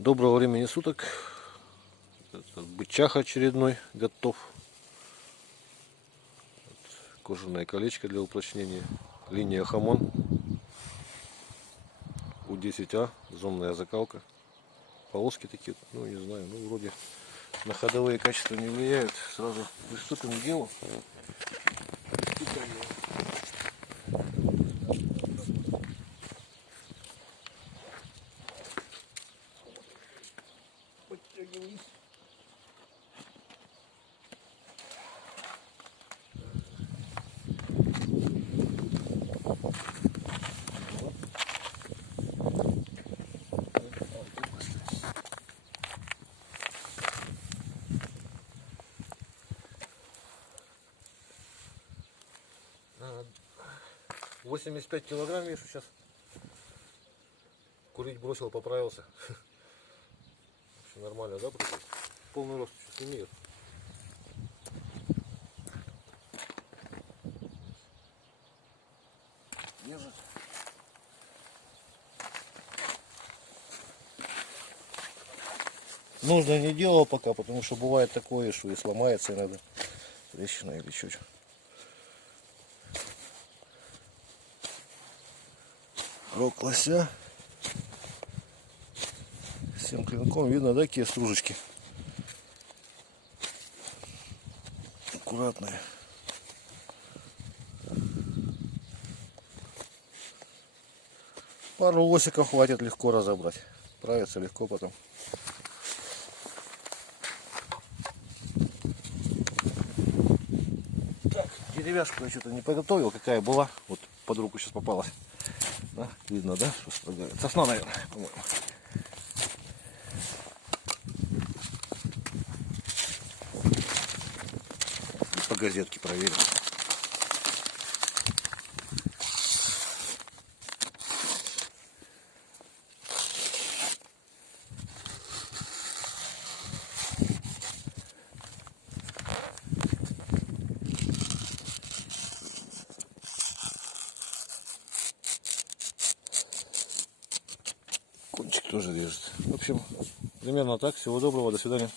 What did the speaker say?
Доброго времени суток. Этот бычах очередной готов. Кожаное колечко для упрочнения. Линия хамон. У10А. Зонная закалка. Полоски такие, ну не знаю, ну вроде на ходовые качества не влияют. Сразу приступим к делу. Подтягиваюсь. А, 85 килограмм вешу сейчас. Курить бросил, поправился. Все нормально, да? Полный рост сейчас имеет. Держит. Нужно не делал пока, потому что бывает такое, что и сломается, и надо трещина или чуть. Рог лося. Всем клинком видно, да, какие стружечки. Аккуратные. Пару лосиков хватит легко разобрать. Справится легко потом. Так, деревяшку я что-то не подготовил, какая была. Вот под руку сейчас попалась. Да? Видно, да, что страдает. Сосна, наверное, по-моему. По газетке проверим. Кончик тоже держит. В общем, примерно так. Всего доброго, до свидания.